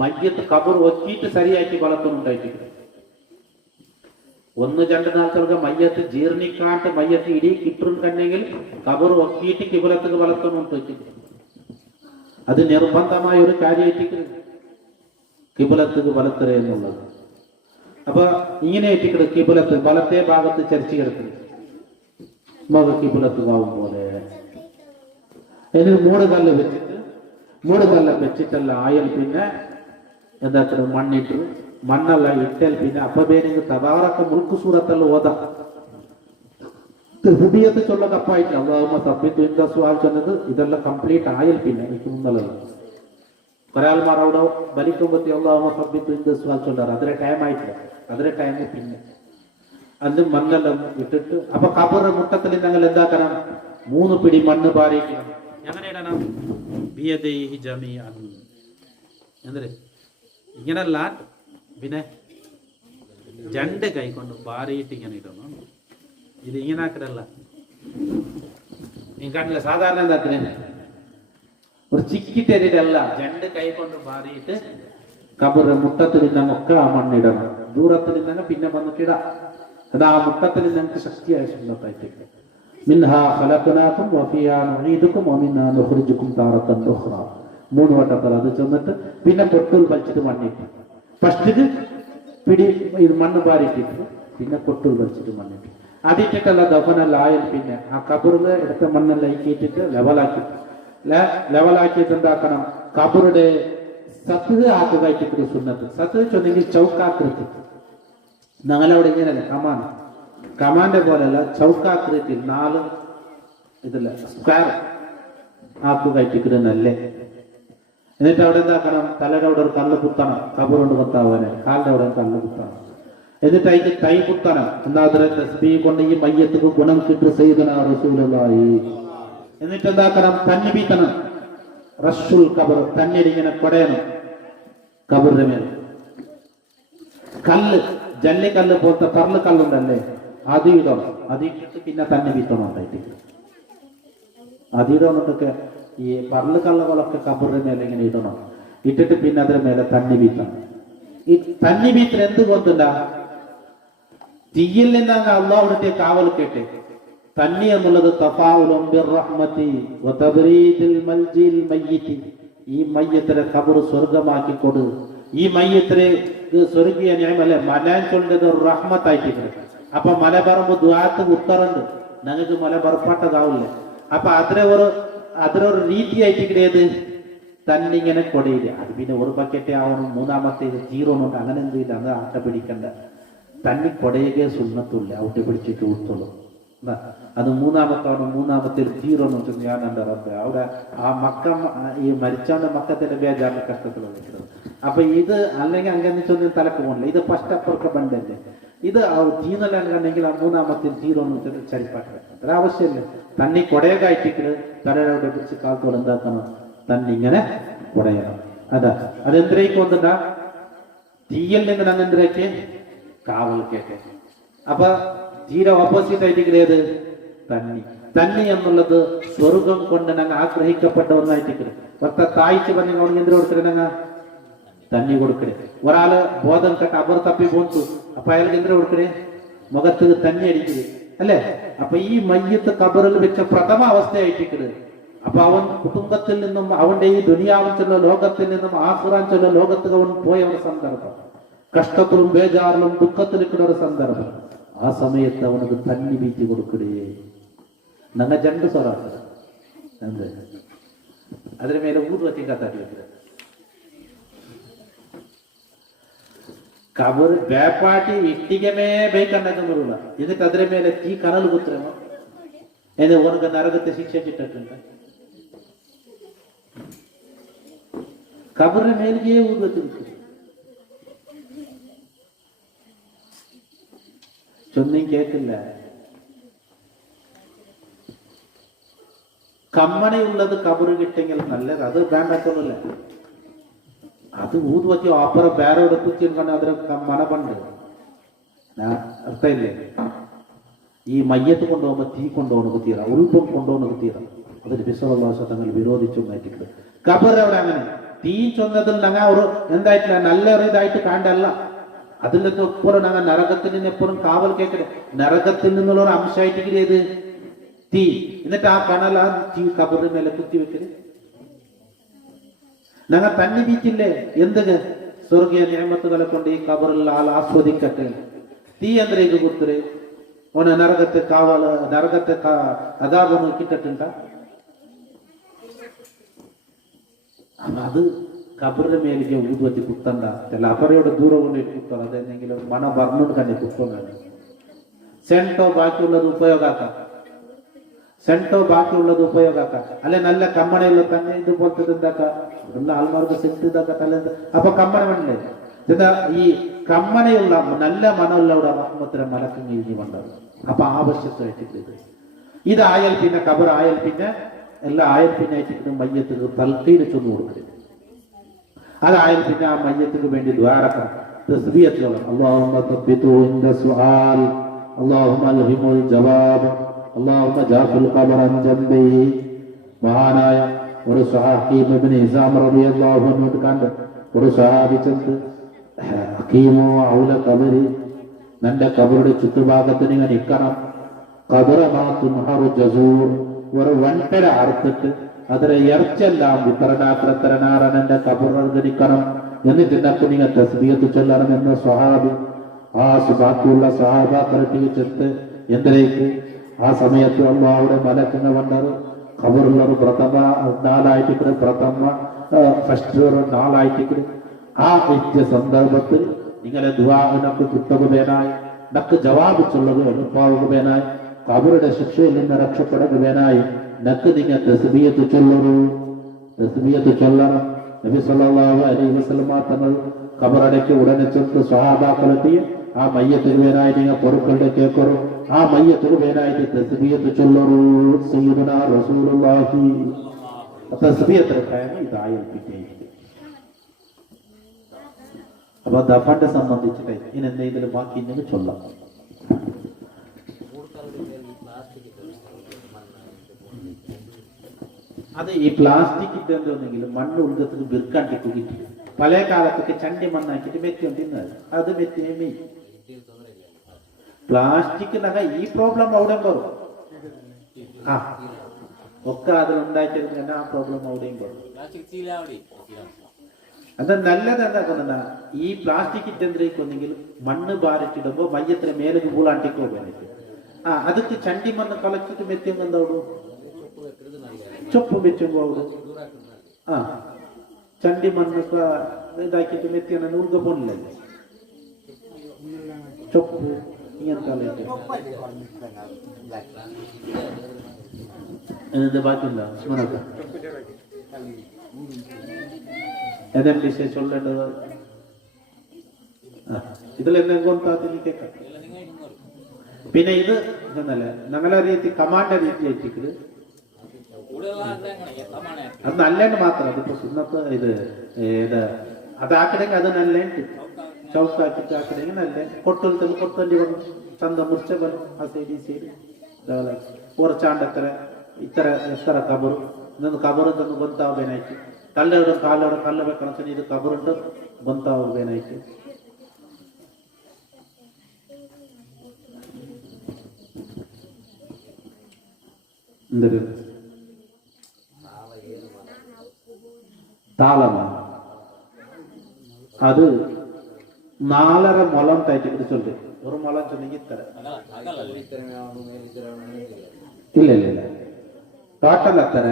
മയ്യത്ത് കബർ ഒറ്റിയിട്ട് ശരിയായിട്ട് പലത്തുന്നുണ്ടായിട്ട് ഒന്ന് രണ്ട് നാൾക്കൾക്ക് മയ്യത്ത് ജീർണിക്കാണ്ട് മയ്യത്ത് ഇടി കിട്ടുന്നുണ്ടെങ്കിൽ കബർ ഒക്കിയിട്ട് കിബിലത്തേക്ക് വളർത്തുന്നുണ്ട്. അത് നിർബന്ധമായ ഒരു കാര്യമായിട്ട് കിബിലത്തേക്ക് വളർത്തുക എന്നുള്ളത്. അപ്പൊ ഇങ്ങനെ എത്തിക്കിട് കിബിലത്ത് വലത്തെ ഭാഗത്ത് ചരിച്ചു കിടക്കുന്നത് മുഖ കിബിലത്തുകാവും പോലെ. ഇനി മൂടുകല്ല് വെച്ചിട്ടല്ല ആയാൽ പിന്നെ എന്താ മണ്ണിട്ട് മണ്ണെല്ലാം ഇട്ടാൽ പിന്നെ അപ്പബേനെങ്കിൽ തബാറക്ക മുൾക്ക് സൂറത്തെല്ലാം ഓതാം. ഹൃദയത്തിൽ ചൊല്ല കപ്പായിട്ടില്ല. അള്ളാഹുമ്മ സബ്ബിത്ത് ഇൻദ സുആൽ ചൊന്നത് ഇതെല്ലാം കംപ്ലീറ്റ് ആയാൽ പിന്നെ എനിക്ക് മുന്നല്ല ഒരാൾമാർ അവിടെ ബലിക്കുമ്പത്തി അള്ളാഹുമ്മ സബ്ബിത്ത് ഇൻദ സുആൽ ചൊല്ലാറ്. അതിലെ ടൈം ആയിട്ടില്ല. അതിലെ ടൈം പിന്നെ അത് മണ്ണെല്ലാം ഇട്ടിട്ട് അപ്പൊ കബറിന്റെ മുട്ടത്തിൽ ഞങ്ങൾ എന്താക്കണം? 3 പിടി മണ്ണ് പാരിക്കണം. എങ്ങനെ ഇടണം? ബിയദൈഹി ജമീഅൻ ಅಂದ್ರೆ ഇങ്ങനല്ല, പിന്നെ 2 കൈ കൊണ്ട് പാരിയിട്ട് ഇങ്ങനെ ഇടണം. ഇത് ഇങ്ങനെ ആക്കലല്ല. നീ കണ്ടില്ല സാധാരണ എന്താത്തിന് ഒരു ചിക്കിട്ടരിടല്ല, 2 കൈ കൊണ്ട് പാരിയിട്ട് കബറിന്റെ മുട്ടത്തിൽ നിന്നൊക്കെ ആ മണ്ണിടണം. ദൂരത്തിൽ നിന്നങ്ങ് പിന്നെ വന്നിട്ടിടാം. അത് ആ മുട്ടത്തിൽ നിങ്ങൾക്ക് ശക്തിയായ സുന്നത്തായിട്ട് മിൻഹാ ഖലഖനാകും വഫിഹാ നുഈദുകും വമിന്നാ നുഖ്രിജുകും താറത്തൻ ഉഖ്റ. 3 വട്ടത്തിൽ അത് ചെന്നിട്ട് പിന്നെ പൊട്ടുൽ വലിച്ചിട്ട് മണ്ണിട്ട് ഫസ്റ്റ് പിടി ഇത് മണ്ണ് പാരിട്ടിട്ട് പിന്നെ പൊട്ടുൽ വലിച്ചിട്ട് മണ്ണിട്ട് അതിട്ടിട്ടല്ല ദഫനെല്ലാം ആയാൽ പിന്നെ ആ കബറിൽ എടുത്ത മണ്ണെല്ലാം ഇക്കിട്ടിട്ട് ലെവലാക്കിയിട്ട് എന്താക്കണം? കബറുടെ സത്ത് ആക്കുകയായിട്ട് സുന്നത്ത്. സത്ത് ചൊന്നെങ്കിൽ ചൗക്കാകൃതി. ഞങ്ങളവിടെ ഇങ്ങനെയല്ല, കമാന്റെ പോലെയല്ല, ചൗക്കാകൃതിയിൽ 4 ഇതില്ല സ്ക്വയർ ആക്കുകയായിട്ട് നല്ലേ. എന്നിട്ട് അവിടെ എന്താക്കണം? തലയുടെ അവിടെ ഒരു കല്ല് കുത്തണം, കബറുകൊണ്ട് കുത്താവാന്. കാലിന്റെ അവിടെ കല്ല് കുത്തണം. എന്നിട്ട് അതിന് കൈ കുത്തണം. എന്നാ അതിനെ തസ്ബീഹ് കൊണ്ട് ഈ മയ്യത്തുക്ക് ഗുണം കിട്ടും സയ്യിദുനാ റസൂലുള്ളാഹി. എന്നിട്ട് എന്താക്കണം? തന്നി വീത്തണം. റഷുൽ കബർ, തന്നിടിങ്ങനെ കൊടയണം കബറിന്റെ മേൽ. കല്ല്, ജല്ലിക്കല്ല് പോലത്തെ പറല് കല്ലുണ്ടല്ലേ, അത് ഇടണം. അതിട്ടിട്ട് പിന്നെ തന്നെ വീത്തണം. ഉണ്ടായിട്ട് അതിടണൊക്കെ ഈ പറല് കല്ലുകളൊക്കെ കബറിന്റെ മേലെ ഇങ്ങനെ ഇടണം. ഇട്ടിട്ട് പിന്നെ അതിന്റെ മേലെ തന്നി വീത്തണം. ഈ തന്നി വീത്തിന് എന്ത് കൊണ്ടുണ്ട? തീയിൽ നിന്നങ്ങ് അള്ളാഹുവിന്റെ കാവൽ കേട്ടെ. തന്നി എന്നുള്ളത് തഫാഉലും ബിർറഹ്മതി വതബ്രീദിൽ മൽജിൽ മയ്യിതി. ഈ മയ്യത്തിനെ കബർ സ്വർഗമാക്കി കൊടു. ഈ മയ്യത്തിനെ സ്വർഗീയ നിയമല്ലേ മലാൻ ചൊല്ലുന്നത് റഹ്മത്തായിട്ട്. അപ്പൊ മല പറമ്പ് ദ്വാത്ത് ഉത്തറുണ്ട്, ഞങ്ങൾക്ക് മല പറപ്പാട്ടതാവില്ലേ. അപ്പൊ അതിനൊരു രീതിയായിട്ട് ഏത് തന്നിങ്ങനെ കൊടയില്ല. അത് പിന്നെ ഒരു ബക്കറ്റേ ആവണം, 3ാമത്തേത് തീരോണുണ്ട്, അങ്ങനെ എന്ത് ചെയ്യില്ല. അത് അട്ട പിടിക്കണ്ട. തന്നി കൊടയുകയെ സുന്നത്തില്ല, ഔട്ട് പിടിച്ചിട്ട് കൊടുത്തോളൂ. അത് 3ാമത്തേത് തീരോന്നുണ്ട്. ഞാൻ എൻ്റെ റബ്ബേ അവിടെ ആ ഈ മരിച്ചവന്റെ മക്കത്തിന്റെ ബേജാറിന്റെ കഷ്ടത്തിലുള്ള നിൽക്കുന്നത്. അപ്പൊ ഇത് അല്ലെങ്കിൽ അങ്ങനെ ചൊന്നും തലക്ക് പോകണില്ല. ഇത് ഫസ്റ്റ് അപ്പുറത്തെ ബണ്ടല്ലേ. ഇത് തീന്നല്ല കണ്ടെങ്കിൽ ആ 3ാമത്തിൽ തീരോന്ന് ചരിപ്പാട്ട് അത്ര ആവശ്യമില്ല. തന്നി കൊടയകായിട്ടിട്ട് തലയുടെ പിടിച്ച് കാലത്തോടെ എന്താക്കണം? തന്നിങ്ങനെ കൊടയണം. അതെന്തിനേക്ക് വന്നിട്ടാ? തീയിൽ നിന്ന് അങ്ങെന്തിനേക്ക് കാവൽ കേട്ടെ. അപ്പൊ തീരെ ഓപ്പോസിറ്റ് ആയിട്ട് ഏത്? തന്നി എന്നുള്ളത് സ്വർഗം കൊണ്ട് ഞങ്ങൾ ആഗ്രഹിക്കപ്പെട്ട ഒന്നായിട്ട് താഴ്ച പറഞ്ഞ എന്തിനു കൊടുക്കണേ? ഞങ്ങൾ തന്നി കൊടുക്കണേ. ഒരാള് ബോധം കെട്ട അവർ തപ്പി പോന്നു, അപ്പൊ അയാൾക്ക് എന്തിനു കൊടുക്കണേ? മുഖത്ത് തന്നി അടിക്കണേ അല്ലേ? അപ്പൊ ഈ മയ്യത്ത് കബറിൽ വെച്ച പ്രഥമ അവസ്ഥയായിട്ട് അപ്പൊ അവൻ കുടുംബത്തിൽ നിന്നും അവന്റെ ഈ ദുനിയാവിൽ ചെന്ന ലോകത്തിൽ നിന്നും ആഖിറാൻ ചെന്ന ലോകത്ത് അവൻ പോയ ഒരു സന്ദർഭം, കഷ്ടത്തിലും ബേജാറിലും ദുഃഖത്തിലിക്കുന്ന ഒരു സന്ദർഭം. ആ സമയത്ത് അവനത് തന്നി വീട്ടി കൊടുക്കടേ. ഞങ്ങൾ 2 സ്വറാണ് എന്ത് അതിന് മേലെ ഊത് വറ്റി കാത്താട്ടി വെക്കുക. കബർ വേപ്പാട്ടി ഇട്ടികമേ ബൈക്കണ്ടെന്നുള്ള എന്നിട്ട് അതിന് മേലെ തീ കനൽ കുത്തരമോ എന്ന് ഉനക്ക് നരകത്തെ ശിക്ഷിച്ചിട്ടുണ്ട്. കബറിന്റെ മേലിക്കേ ഊത് വെച്ചിരിക്കും. ചൊന്നും കേൾക്കില്ല. കമ്മണയുള്ളത് കബറ് കിട്ടെങ്കിൽ നല്ലത്. അത് വേണ്ടക്കൊന്നുമില്ല. അത് ഊത് വറ്റി അപ്പുറം വേറെ കുത്തിയാണ് അതിന് മന പണ്ട് അർത്ഥമില്ലേ. ഈ മയ്യത്ത് കൊണ്ടുപോകുമ്പോ തീ കൊണ്ടുപോകണ കുത്തിയറ, ഉൾപ്പം കൊണ്ടുപോകണ കുത്തിയറ. അതിന് ബിസ്വല്ലാഹു തങ്ങൾ വിരോധിച്ചു മാറ്റിട്ടുണ്ട്. കബർ അവിടെ അങ്ങനെ തീ ചൊന്നതിൽ ഞങ്ങൾ ഒരു എന്തായിട്ടില്ല നല്ല ഇതായിട്ട് കാണ്ടല്ല. അതിൽ നിന്ന് എപ്പോഴും ഞങ്ങൾ നരകത്തിൽ നിന്ന് എപ്പോഴും കാവൽ കേൾക്കണേ. നരകത്തിൽ നിന്നുള്ള ഒരു അംശമായിട്ട് ഏത്? തീ. എന്നിട്ട് ആ കണല തീ കബറിന്റെ മേലെ കുത്തി വെക്കല്. ഞങ്ങൾ തന്നെ വീട്ടില്ലേ എന്ത് സ്വർഗീയ നിയമത്തുകളെ കൊണ്ട് ഈ കബറിൽ ആൾ ആസ്വദിക്കട്ടെ. തീ എന്തിനേക്ക് കൊടുത്തത്? ഓന നരകത്തെ കാവല് നരകത്തെ അതാപൊന്ന് കിട്ടിട്ടുണ്ട. അത് കബറിന്റെ മേലേക്ക് ഊതുവെച്ച് കുത്തണ്ട ചില അപരയുടെ ദൂരം കൊണ്ട് കുത്തണം അതെന്തെങ്കിലും മണം പറഞ്ഞുകൊണ്ട് തന്നെ കുത്തണം. സെന്റോ ബാക്കിയുള്ളത് ഉപയോഗമാക്കാം, സെന്റോ ബാക്കിയുള്ളത് ഉപയോഗമാക്കാം. അല്ലെ നല്ല കമ്മണയുള്ള തന്നെ ഇതുപോലത്തെ എന്താക്കാം ഉള്ള ആൾമാർക്ക് സെന്റ് ഇതാക്കാം തല. അപ്പൊ കമ്മണ വേണ്ടേ എന്താ ഈ കമ്മനയുള്ള നല്ല മണമുള്ള റഹ്മത്തിനെ മലക്കും കഴിഞ്ഞ് വേണ്ടത്. അപ്പൊ ആവശ്യമായിട്ട് ഇതായാൽ പിന്നെ കബറായാൽ പിന്നെ എല്ലാം ആയാൽ പിന്നെ ആയിട്ട് മയ്യത്തിന് തൽക്കീട് ചെന്ന് കൊടുക്കരുത്. അതായാൽ പിന്നെ ആ മയ്യത്തിന് വേണ്ടി ദ്വാരക്കണം, തസ്ബീഹത്തുകൾ. അല്ലാഹുമ്മ തബ്ബിതു ഇൻദ സുആൽ, അല്ലാഹുമ്മ അൽഹിമുൽ ജവാബ്, അല്ലാഹുമ്മ ജാഫിൽ ഖബറ അൻ ജംബി. മഹാനായ ഒരു സ്വഹാബി ഇബ്നു ഹിസാം റളിയല്ലാഹു അൻഹു കണ്ട് ഒരു സ്വഹാബി ചെന്ന് ഹകീമോ ഔല ഖബരി, നിന്റെ ഖബറുടെ ചുറ്റുഭാഗത്തിന് ഇങ്ങനെ നിൽക്കണം. ഖബറമാതുൻഹറു ജസൂർ, ഒരു വൻകര അറുത്തിട്ട് അതിലെ ഇറച്ചെല്ലാം വിതരണാത്രത്തരനാറണന്റെ കബറർഗണിക്കണം. എന്നിട്ട് നിങ്ങൾ തസ്ബീഹത്ത് ചൊല്ലണം എന്ന സ്വഹാബി ആ ബാക്കിയുള്ള സഹാബാക്കളെ ചെത്ത് എന്തിലേക്ക് ആ സമയത്ത് അള്ളാഹുടെ മലക്കുന്ന വണ്ടത് ഖബറുള്ളൊരു പ്രഥമ നാളായിട്ട് പ്രഥമ ഫസ്റ്റ് നാളായിട്ട് ആ വ്യക്തിയ സന്ദർഭത്തിൽ നിങ്ങളെ ദുആനക്ക് കിട്ടുകയായി, നക്ക് ജവാബ് ചൊല്ലുക എളുപ്പമാകുകയായി, ഖബറുടെ ശിക്ഷയിൽ നിന്ന് രക്ഷപ്പെടുകയായി നക്ക് നിങ്ങൾ തസ്ബീഹത്ത് ചൊല്ലൂ, തസ്ബീഹത്ത് ചൊല്ലണം. നബി സല്ലല്ലാഹു അലൈഹി വസല്ലം തങ്ങൾ ഖബറടയ്ക്ക് ഉടനെ ചെന്ന് സ്വഹാബാക്കളെത്തി ആ മയ്യത്തിന് പേരായി നിങ്ങൾ പൊറുക്കളുടെ കേൾക്കറു, ആ മയ്യത്തിന് പേരായിട്ട് തസ്ബീഹത്ത് ചൊല്ലൂ. സയ്യിദുനാ റസൂലുള്ളാഹി തസ്ബീഹത്ത് കാര്യം ഇതായി പിറ്റേ. അപ്പൊ ദഫന്റെ സംബന്ധിച്ചിട്ട് ഇനി എന്തെങ്കിലും ബാക്കി ഉണ്ടെങ്കിൽ ചൊല്ലാം. അത് ഈ പ്ലാസ്റ്റിക്കിന്റെ എന്തെങ്കിലും മണ്ണ് ഉള്ളത്തിൽ ബിർക്കാണ്ടി കുടിക്കും. പഴയ കാലത്തൊക്കെ ചണ്ടി മണ്ണാക്കിട്ട് മെത്തിക്കൊണ്ടിരുന്നത് അത് മെത്തിനെ മെയ്. പ്ലാസ്റ്റിക്കിനക ഈ പ്രോബ്ലം അവിടെയും വരും. ആ ഒക്കെ അതിലുണ്ടാക്കിയിരുന്ന ആ പ്രോബ്ലം അവിടെയും വരും. അത് നല്ലത് എന്താക്കുന്ന ഈ പ്ലാസ്റ്റിക്കിന്റെ എന്തെങ്കിലും മണ്ണ് ബാരിട്ടിടുമ്പോ മയ്യത്തിന് മേലേക്ക് പൂളാണ്ടിക്കോ വേണ്ടിട്ട് ಅದಕ್ಕೆ ಚಂಡಿ ಮಣ್ಣು ಕಲಕಿಟ್ಟು ಮೆತ್ತಿಂಗಂದವಳು ಚೊಪ್ಪು ಮೆಚ್ಚುಂಬವಳು ಚಂಡಿ ಮಣ್ಣು ಇದಾಕಿಟ್ಟು ಮೆತ್ತಿಯನ್ನು ನುರ್ಗ ಪೊನ್ಲ ಚೊಪ್ಪು എന്ത് ബാക്കിയില്ല സ്മരണ ഏതെങ്കിലും വിഷയം ചൊല്ലേണ്ടത് ഇതിലെന്തെങ്കിലും കേൾക്കാം. പിന്നെ ഇത് എന്നല്ല ഞങ്ങളെ രീതി കമാൻഡ് രീതി വെച്ചിട്ട് അത് നല്ലേണ്ട് മാത്രം അതിപ്പോ സുന്നത്ത് ഇത് ഏത് അതാക്കണമെങ്കിൽ അത് നല്ലേണ്ട് ചൗക്കാക്കിട്ട് ആക്കണമെങ്കിൽ നല്ല കൊട്ടൊരു കൊട്ടേണ്ടി വന്നു ചന്ത മുറിച്ച പോലെ ആ സൈഡ് സൈഡ് കുറച്ചാണ്ട് എത്ര കബറും ഇന്ന് കബറ് തന്ന് ബന്ധാവുകയായിട്ട് കല്ലോടെ കാലോടെ കല്ല് വെക്കണം ഇത് കബറുണ്ട് ബന്ധാവുകയായിട്ട് എന്തൊരു താളമാണ് അത് 4.5 മുളം തയ്ച്ചിട്ട് ചൊല്ലു. ഒരു മുളം ചൊല്ലെങ്കിൽ ഇത്ര ഇല്ല ഇല്ല ഇല്ല ടോട്ടൽ അത്ര.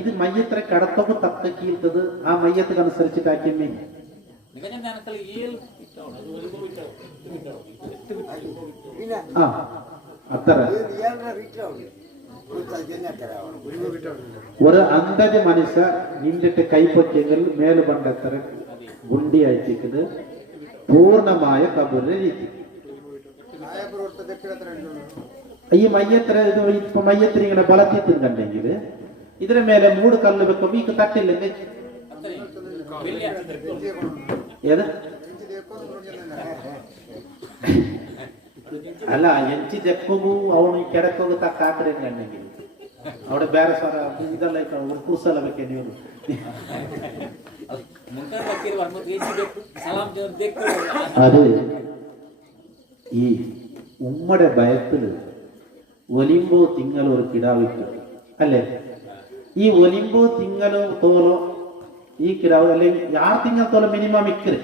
ഇത് മയ്യത്ര കിടത്തൊക്കെ തക്കീൽത്തത് ആ മയ്യത്തിനനുസരിച്ചിട്ടാക്കിയമ്മേ ആ അത്ര ഒരു അന്തജ് മനുഷ്യ നിന്നിട്ട് കൈപ്പൊക്കെങ്കിൽ മേല് പണ്ടത്ര ഗുണ്ടി അയച്ചിട്ട് പൂർണ്ണമായ കബറിന്റെ രീതി. ഈ മയ്യത്ര ഇത് ഇപ്പൊ മയ്യത്തിന് ഇങ്ങനെ ബലത്തിൽ കണ്ടെങ്കിൽ ഇതിന് മേലെ 3 കല്ല് വെക്കുമ്പോ ഈ തട്ടില്ലെങ്കിൽ ഏത് അല്ല ಎಂಚಿ ಜಕ್ಕಗೂ ಅವನು ಕೆಡಕೋಗ ತಕ್ಕಾಕ್ರೆ ಕಣ್ಣೆಂಗಿಲ್ಲ അവിടെ ಬೇರೆ ಸರ ಇದೆಲ್ಲ ಕೂಸಲ್ಲ ಬೇಕೆ ನೀವು അത് ഈ ഉമ്മയുടെ ഭയത്തില് ഒലിമ്പോ തിങ്ങലോ ഒരു കിടാവിട്ട് അല്ലേ ഈ ഒലിമ്പോ തിങ്ങലോ തോലോ ഈ കിടാവ് അല്ലെങ്കിൽ 6 തിങ്ങൽ തോലോ മിനിമം ഇക്കര്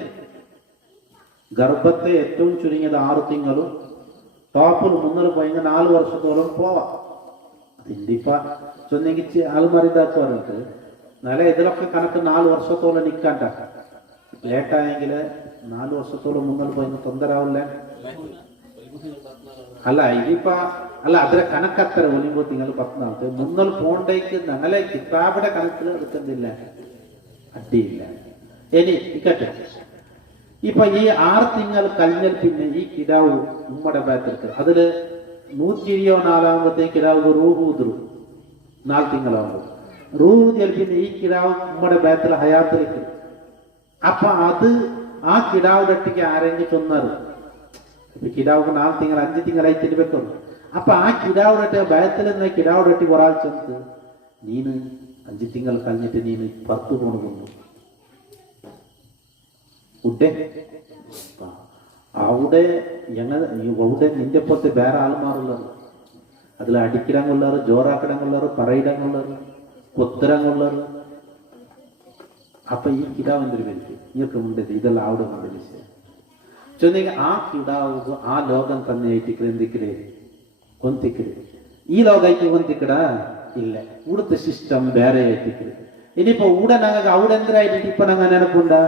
ഗർഭത്തെ ഏറ്റവും ചുരുങ്ങിയത് 6 തിങ്ങളും ടോപ്പിൽ 4 വർഷത്തോളം പോവാം. അതിന്റെ ഇപ്പൊ ചൊന്നെങ്കിൽ ആൾമാർ ഇതാക്കാറുണ്ട് എന്നാലേ ഇതിലൊക്കെ കണക്ക് 4 വർഷത്തോളം നിൽക്കാണ്ട. ലേറ്റായെങ്കിൽ 4 വർഷത്തോളം മുന്നോട്ട് പോയി തൊന്തരാവില്ല. അല്ല ഇതിപ്പ അല്ല അതിലെ കണക്കത്ര ഒലിമ്പോ നിങ്ങൾ 14 മുന്നോട്ട് പോണ്ടേക്ക് ഞങ്ങളെ കിതാബിടെ കണക്കിൽ എടുക്കുന്നില്ല, അടിയില്ല. ഇനി ഇക്കട്ടെ, ഇപ്പൊ ഈ 6 തിങ്കൾ കഴിഞ്ഞാൽ പിന്നെ ഈ കിടാവ് ഉമ്മടെ ബാത്തിർക്ക് അതില് 124 കിടാവ് റൂഹ് ഉതിരും. 4 തിങ്കളാകുമ്പോ റൂഹ് ഊതിയാൽ പിന്നെ ഈ കിടാവ് ഉമ്മടെ ബാത്തിൽ ഹയാത്തിലേക്ക്. അപ്പൊ അത് ആ കിടാവ് ഒട്ടിക്ക് ആരെങ്കിലും ചൊന്നത് കിടാവ് 4 തിങ്കൾ 5 തിങ്കളായി തിരുവെക്കുന്നു. അപ്പൊ ആ കിടാവുടെ ഭയത്തിൽ നിന്ന് കിടാവുടെ ഒരാൾ ചെന്ന് നീന് 5 തിങ്കൾ കഴിഞ്ഞിട്ട് നീന് 10 പോണുന്നു ഉഡേ അവിടെ അവിടെ നിന്റെ പോലത്തെ വേറെ ആൾമാറുള്ളത് അതിൽ അടിക്കിടങ്ങുള്ളവർ, ജോറാക്കിടങ്ങുള്ളവർ, പറയിടങ്ങുള്ളവർ, കൊത്തരങ്ങുള്ളവർ. അപ്പൊ ഈ കിടാവ് എന്തൊരു വലിക്കും നിങ്ങൾക്ക് മുണ്ടത് ഇതെല്ലാം അവിടെ കൊണ്ട് വിഷയം ചൊന്നെങ്കിൽ ആ കിടാവ് ആ ലോകം തന്നെ ഏറ്റിക്കല് എന്തിക്കല് കൊന്തിക്കല്. ഈ ലോകയ്ക്ക് കൊന്തിക്കടാ ഇല്ല, ഇവിടുത്തെ സിസ്റ്റം വേറെ ഏറ്റിക്കല്. ഇനിയിപ്പോ ഇവിടെ ഞങ്ങൾക്ക് അവിടെ എന്തിനായിട്ട് ഇപ്പൊ ഞങ്ങൾ നിനക്കുണ്ടാ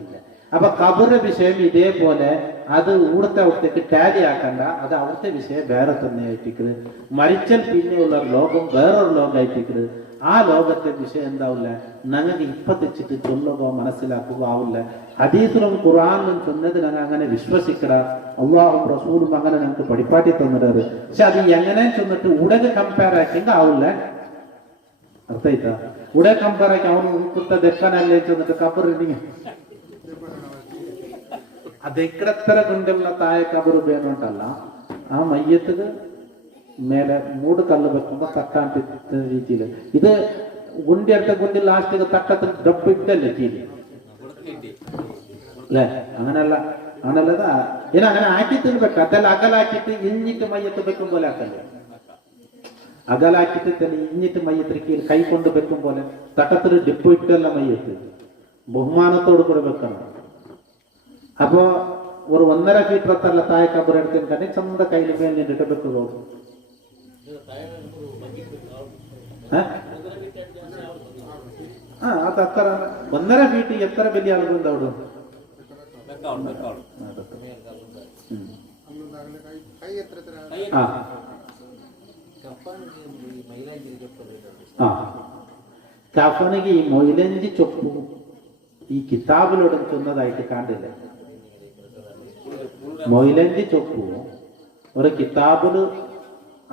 ഇല്ല. അപ്പൊ കബറിന്റെ വിഷയം ഇതേപോലെ അത് ഇവിടുത്തെ അവിടത്തേക്ക് ടാലി ആക്കണ്ട, അത് അവിടുത്തെ വിഷയം വേറെ തന്നെ ആയിട്ടിക്കല്. മരിച്ചാൽ പിന്നെയുള്ള ലോകം വേറൊരു ലോകം ആയിട്ടിക്കല്. ആ ലോകത്തെ വിഷയം എന്താവില്ല ഞങ്ങൾക്ക് ഇപ്പൊ തെച്ചിട്ട് ചൊല്ലുകയോ മനസ്സിലാക്കുകയോ ആവില്ല. ഹദീസിലും ഖുർആനിലും ചൊന്നത് ഞങ്ങൾ അങ്ങനെ വിശ്വസിക്കട. അള്ളാഹും റസൂലും അങ്ങനെ ഞങ്ങൾക്ക് പഠിപ്പാട്ടി തന്നിടാറ്. പക്ഷെ അത് എങ്ങനെ ചൊന്നിട്ട് ഉടനെ കമ്പയർ ആക്കിയെങ്കിൽ ആവില്ല. അർത്ഥമായിട്ടാ ഉടനെ കമ്പയർ ആക്കി അവന് ഉൾക്കുത്ത ദെക്കാനല്ലേ ചൊന്നിട്ട് കബറിന് അതെക്കടത്തര കൊണ്ടുള്ള താഴെ കബറ് വേണോണ്ടല്ല ആ മയ്യത്തിന് മേലെ 3 കല്ല് വെക്കുമ്പോ തട്ടാൻ രീതിയിൽ ഇത് ഗുണ്ടി അടുത്ത ഗുണ്ടി ലാസ്റ്റ് തട്ടത്തിൽ ഡപ്പിട്ടല്ലേ ചീലി അല്ലേ? അങ്ങനല്ല അങ്ങനല്ലതാ ഇനി അങ്ങനെ ആക്കിയിട്ട് വെക്ക അതല്ല അകലാക്കിയിട്ട് ഇഞ്ഞിട്ട് മയ്യത്ത് വെക്കും പോലെ ആക്കല്ലേ. അകലാക്കിയിട്ട് തന്നെ ഇഞ്ഞിട്ട് മയ്യത്തിരിക്കൽ കൈ കൊണ്ട് വെക്കും പോലെ തട്ടത്തിൽ ഡിപ്പ് ഇട്ടല്ല മയ്യത്ത് ബഹുമാനത്തോട് കൂടെ വെക്കണം. അപ്പോ ഒരു 1.5 ഫീറ്റ് താഴെ കബർ എടുക്കാൻ സ്വന്തം കയ്യിൽ മേൽ നിന്നിട്ട് വെക്കുക. അത് അത്ര 1.5 ഫീറ്റ് എത്ര വലിയ ആളുകളുണ്ട് അവിടെ? കഫനിക്ക് ഈ മൊയിലഞ്ചി ചൊപ്പു ഈ കിതാബിലൂടെ ചൊന്നതായിട്ട് കണ്ടില്ല. മൊയിലഞ്ചി ചൊപ്പു ഒരു കിതാബില്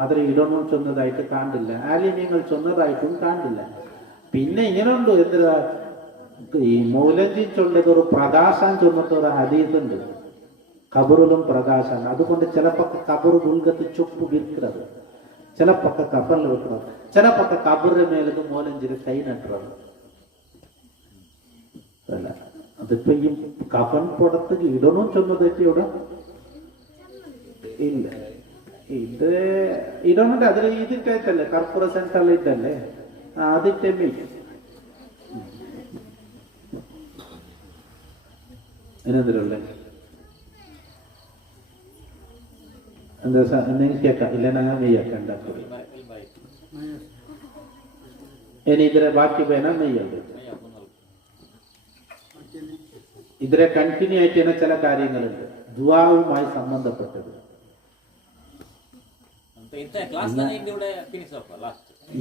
അതിൽ ഇടണം ചൊന്നതായിട്ട് കാണില്ല, ആലിമ്യങ്ങൾ ചൊന്നതായിട്ടും കാണില്ല. പിന്നെ ഇങ്ങനെയുണ്ട് എന്താ ഈ മൗലഞ്ചി ചൊല്ലത് ഒരു പ്രകാശം ചൊന്നിട്ട് ഒരു ഹദീസ് ഉണ്ട്, കബറിലും പ്രകാശം. അതുകൊണ്ട് ചിലപ്പോ കബറ് ഉൾഗത്ത് ചൊപ്പ് വിൽക്കുന്നത്, ചിലപ്പോ കബറിൽ വെക്കുന്നത്, ചിലപ്പോ കബറിന്റെ മേലത് മൗലഞ്ചിന് കൈ നട്ടുறது. അല്ല അതിപ്പോ ഈ കഫൻ പുറത്ത് ഇടണം ചൊന്നതായിട്ട് ഇവിടെ ഇല്ല. ഇത് ഇടണുണ്ട് അതിൽ ഇതിട്ടല്ലേ കർപ്പൂര സെൻറ്ററിൽ ഇട്ടല്ലേ അതിട്ടെ അതിനെന്തിരല്ലേ എന്താ എന്തെങ്കിലും കേൾക്കാം ഇല്ല ഞങ്ങൾ നെയ്യാക്കാം ഉണ്ടാക്കുക. ഇനി ഇതിലെ ബാക്കി വേണം നെയ്യുണ്ട്. ഇതിലെ കണ്ടിന്യൂ ആയിട്ട് തന്നെ ചില കാര്യങ്ങളുണ്ട് ദുആവുമായി സംബന്ധപ്പെട്ടത്.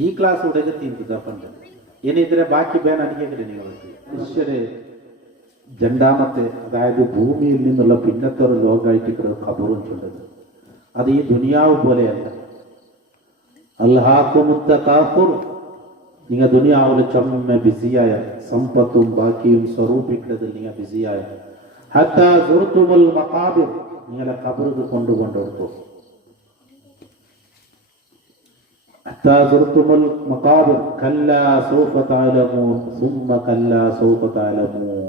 ഈ ക്ലാസ് ഉടനെ തീർന്നു. ഇനി ഇതിലെ ബാക്കി ബേൻ അടിക്കേണ്ടത് നിങ്ങൾക്ക് ഈശ്വര് രണ്ടാമത്തെ അതായത് ഭൂമിയിൽ നിന്നുള്ള പിന്നത്തെ ഒരു ലോകമായിട്ട് ഇവിടെ ഖബറും ചൊല്ലുന്നത്. അത് ഈ ദുനിയാവ് പോലെയല്ല. അൽഹാഖുമുത്തകാഫുർ, നിങ്ങൾ ദുനിയാവിൽ ചൊമ്മ ബിസിയായ സമ്പത്തും ബാക്കിയും സ്വരൂപിക്കുന്നതിൽ നിങ്ങൾ ബിസിയായ ഹത്താ സുർതുമുൽ മഖാബിർ, നിങ്ങളെ ഖബറിൽ കൊണ്ടുകൊണ്ടെടുത്തു. حتى زرتم المقابر كلا سوف تعلمون ثم كلا سوف تعلمون.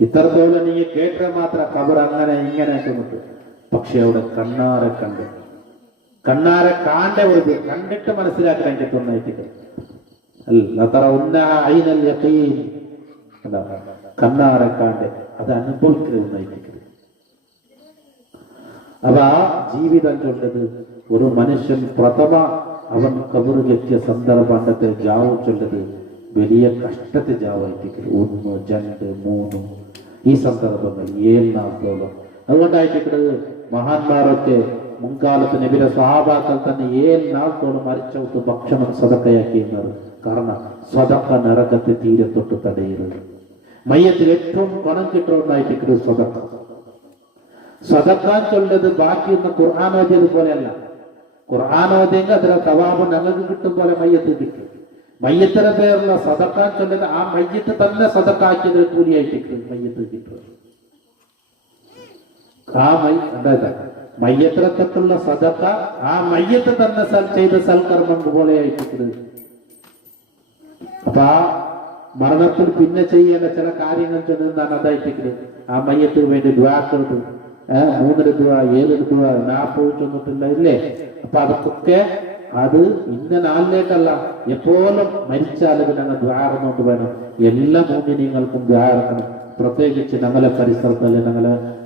ഇത്രത്തോളം നീ കേട്ട മാത്രം ഖബർ അങ്ങനെ ഇങ്ങനെ ചുമട്ടു. പക്ഷെ അവിടെ കണ്ണാരെ കണ്ട് കണ്ണാരെ കാണ്ട ഒരു കണ്ടിട്ട് മനസ്സിലാക്കാൻ എനിക്ക് തോന്നായിട്ട് കണ്ണാരെ കാണ്ട് അത് അനുഭവിക്കുന്നതായിട്ട്. അപ്പൊ ആ ജീവിതം ചൊല്ലത് ഒരു മനുഷ്യൻ പ്രഥമ അവൻ കബറിലെത്തിയ സന്ദർഭത്തെ ജാവും ചൊല്ലത് വലിയ കഷ്ടത്തെ ജാവായിട്ടിട്ട് 1, 2, 3 ഈ സന്ദർഭങ്ങൾ 7 നാളത്തോളം. അതുകൊണ്ടായിട്ട് മഹാന്മാരൊക്കെ മുൻകാലത്ത് നബിയുടെ സ്വഹാബാക്കൾ തന്നെ 7 നാളത്തോളം മരിച്ചവർക്ക് ഭക്ഷണം സദക്കയാക്കിയിരുന്നത്. കാരണം സദക്ക നരകത്തെ തീരെ തൊട്ട് തടയരുത്. മയ്യത്തിൽ ഏറ്റവും പണം കിട്ടുന്നതായിട്ട് സദക്ക. സദക്കാൻ ചൊല്ലത് ബാക്കിയൊന്ന് ഖുർആൻ ഓതിയത് പോലെയല്ല. ഖുർആൻ ഓതിയെങ്കിൽ അതിലെ തവാബ് ഞങ്ങൾക്ക് കിട്ടും പോലെ മയ്യത്ത് കിട്ടും. മയ്യത്തിനെ പേരുള്ള സദക്കാൻ ചൊല്ലത് ആ മയ്യത്ത് തന്നെ സദക്കാക്കിയത് കൂലിയായിട്ട് മയ്യത്ത് കിട്ടും. മയ്യത്തിനൊക്കെയുള്ള സദക്ക ആ മയ്യത്ത് തന്നെ ചെയ്ത സൽക്കർമ്മം പോലെയായിട്ട്. അപ്പൊ ആ മരണത്തിൽ പിന്നെ ചെയ്യേണ്ട ചില കാര്യങ്ങൾ ചെന്നാണ് അതായിട്ട് ആ മയ്യത്തിന് വേണ്ടി ദ്വാക്കളുണ്ട്. 3 ദുആ 7 ദുആ 40 ചൊന്നിട്ടില്ല ഇല്ലേ? അപ്പൊ അതൊക്കെ അത് ഇന്ന നാളിലേക്കല്ല, എപ്പോഴും മരിച്ചാലും ഞങ്ങൾ ദ്വാരന്നോട്ട് വേണം. എല്ലാ മോമിനിയങ്ങൾക്കും ദ്വാരക്കണം. പ്രത്യേകിച്ച് ഞങ്ങളെ പരിസരത്തല്ലേ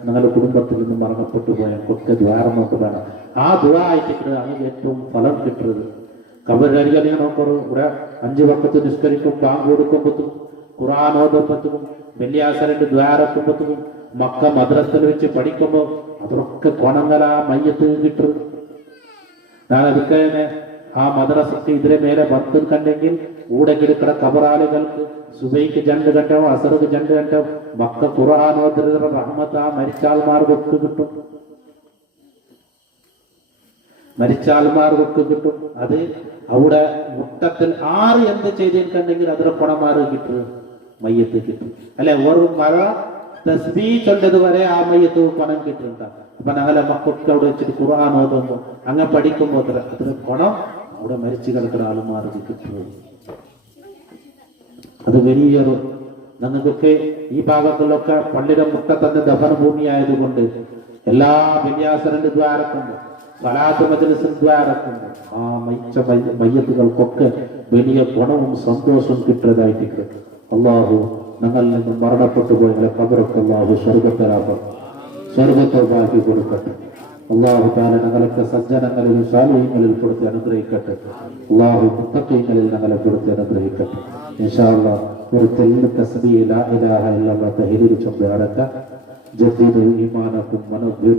ഞങ്ങളുടെ കുടുംബത്തിൽ നിന്ന് മരണപ്പെട്ടു പോയൊക്കെ ദ്വാരന്നോട്ട് വേണം. ആ ദുആ ആയിട്ട് അങ്ങനെ ഏറ്റവും ഫലം കിട്ടുന്നത്. കബറടിക്കാൻ നോക്കറു ഇവിടെ 5 വഖത്ത് നിസ്കരിക്കും, ബാങ്ക് കൊടുക്കുമ്പോഴത്തും, ഖുർആൻ ഓതുമ്പോഴത്തും, വെള്ളിയാഴ്ച ദ്വാരക്കുമ്പോഴത്തും, മക്ക മദ്രസയിൽ വെച്ച് പഠിക്കുമ്പോൾ അതൊക്കെ കൊണങ്ങല മയ്യത്ത് കിട്ടും. ഞാൻ അതൊക്കെ ആ മദ്രസക്ക് ഇതിലെ മേലെ ഭക്തൻ കണ്ടെങ്കിൽ കൂടെ കിടക്കുന്ന കബറാളുകൾക്ക് സുബൈക്ക് 2 ഘട്ടം, അസർക്ക് 2 ഘട്ടം, മക്ക ഖുർആൻ ഓതുന്ന റഹ്മത്ത് ആ മരിച്ചാൽമാർക്കൊക്കെ കിട്ടും. മരിച്ചാൽമാർക്കൊക്കെ കിട്ടും. അത് അവിടെ മുട്ടത്തിൽ 6 എന്ത് ചെയ്തിട്ടുണ്ടെങ്കിൽ അതിലെ പണമാറ് കിട്ടും, മയ്യത്ത് കിട്ടും. അല്ലെ ഒരു മഴ തസ്ബീ ചൊല്ലത് വരെ ആ മയ്യത്ത് പണം കിട്ടുന്നുണ്ട്. അപ്പൊ ഞങ്ങളെ മക്കൾക്ക് അവിടെ വെച്ചിട്ട് ഖുർആൻ ഓതുമ്പോ അങ്ങനെ പഠിക്കുമ്പോ അതിന് പണം അവിടെ മരിച്ചു കിടക്കുന്ന ആളുമാർക്ക് കിട്ടുന്നത്. അത് വലിയൊരു ഞങ്ങൾക്കൊക്കെ ഈ ഭാഗങ്ങളിലൊക്കെ പള്ളിയുടെ മുട്ടത്തന്നെ ദഫന ഭൂമി ആയതുകൊണ്ട് എല്ലാ വിന്യാസരന്റെ ദ്വാരക്കുണ്ട്, സലാത്ത് മജ്‌ലിസിന്റെ ദ്വാരക്കുണ്ട്. ആ മയ്യത്തുകൾക്കൊക്കെ വലിയ ഗുണവും സന്തോഷവും കിട്ടുന്നതായിട്ട് അള്ളാഹു ഞങ്ങളിൽ നിന്നും മരണപ്പെട്ടു പോയ ഖബറൊക്കെ അള്ളാഹു സ്വർഗത്തെ ബാക്കി കൊടുക്കട്ടെ. അള്ളാഹു താല ഞങ്ങളൊക്കെ സജ്ജനങ്ങളിലും സാലിഹ്യങ്ങളിൽ പെടുത്തി അനുഗ്രഹിക്കട്ടെ. അള്ളാഹു മുത്തഖീങ്ങളിൽ ഞങ്ങളെ പെടുത്തി അനുഗ്രഹിക്കട്ടെ. ഇൻഷാ അല്ലാഹ് ഒരു തെല്ല് തസ്ബീഹ് ലാ ഇലാഹ ഇല്ലല്ലാഹ് തഹ്ലീൽ ചൊല്ലി അടക്ക ജദീദുൽ ഈമാനക്കും മനോവീർ